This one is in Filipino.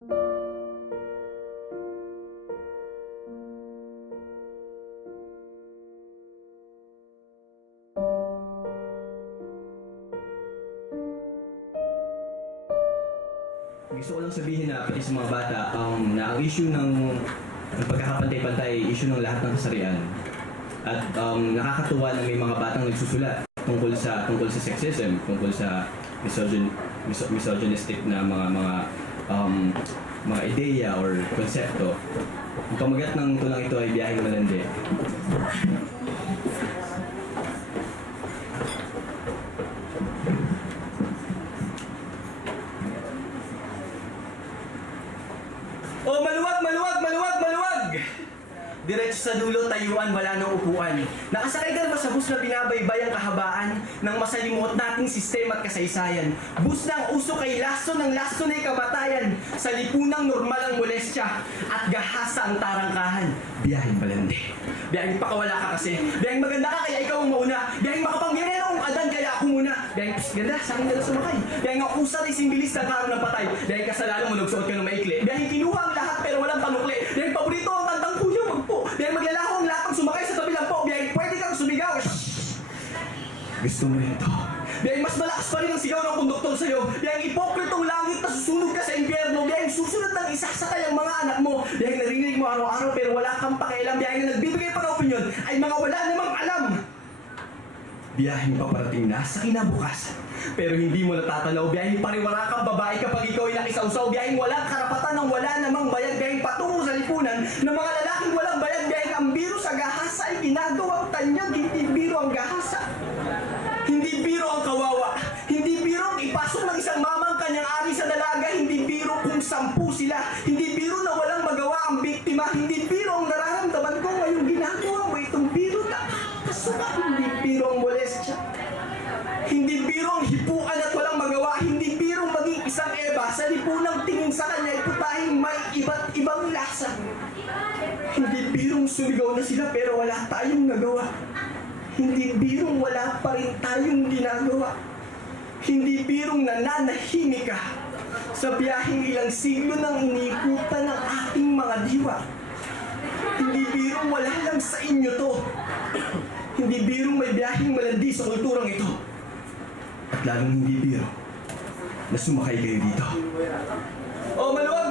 Gusto ko lang sabihin na pati sa mga bata na ang issue ng pagkakapantay-pantay, issue ng lahat ng kasarian. At nakakatuwa na may mga batang nagsusulat tungkol sa sexism, tungkol sa misogynistic na mga ideya or konsepto. Ang pamagat ng tulang ito ay Biyaheng Malandi. Oh, maluwag, maluwag, maluwag, maluwag! Diretso sa dulo, tayuan, wala nang upuan. Nakasakay ka na ba sa bus na binabaybay ang kahabaan ng masalimuot nating sistema at kasaysayan? Bus na ang uso kay laso ng laso na'y kamatayan, sa lipunang normal ang molestya at gahasa ang tarangkahan. Biyaheng Malandi. Biyaheng pakawala ka kasi. Biyaheng maganda ka kaya ikaw ang mauna. Biyaheng makapangyarihan akong adan kaya ako muna. Biyaheng ganda, sa akin ka na sumakay. Biyaheng ang usat ay simbilis ng karon ng patay. Biyaheng kasalanan mo nagsuot ka ng maikli. Biyaheng kinuha ang lahat pero walang panukli. Biyaheng paborito ang kantang puyo magpo. Biyaheng maglalaho ang lahat ang sumakay sa tabi lang po. Biyaheng pwede kang sumigaw. Gusto mo ito? Biyaheng mas malakas pa rin ang sigaw ng konduktor sa'yo. Biyaheng ipokritong langit na susunog ka sa impyerno. Biyaheng susunod ng isasakay ang mga anak mo. Biyaheng narinig mo araw-araw pero wala kang pakialam. Biyaheng na nagbibigay pa ng opinyon ay mga wala namang alam. Biyaheng paparating na sa kinabukasan. Pero hindi mo natatanaw. Biyaheng pariwara kang babae kapag ikaw ay nakisawsaw. Biyaheng walang karapatan ng wala namang bayag. Biyaheng patungo sa lipunan ng mga lalaking walang bayag. Biyaheng ang biro sa gahasa ay ginagawang tanyag. Hindi biro ang gahasa. Hindi biro ang kawawa. Hindi biro ang ipasok ng isang mamang kanyang ari sa dalaga. Hindi biro kung 10 sila. Hindi biro na walang magawa ang biktima. Hindi biro ang nararamdaman ko ngayong ginagawa mo itong biro na kasuka. Hindi biro ang molestya. Hindi biro ang hipuan at walang magawa. Hindi biro maging isang Eva sa lipunang tingin sa kanya ay putahing may iba't ibang lasa. Hindi birong sumigaw na sila pero wala tayong nagawa. Hindi birong wala pa rin tayong ginagawa. Hindi birong nananahimik ka sa biyaheng ilang siglo nang iniikutan ng ating mga diwa. Hindi birong wala lang sa inyo to. Hindi birong may biyaheng malandi sa kulturang ito. At lalong hindi biro na sumakay kayo dito. Oh, maluwag!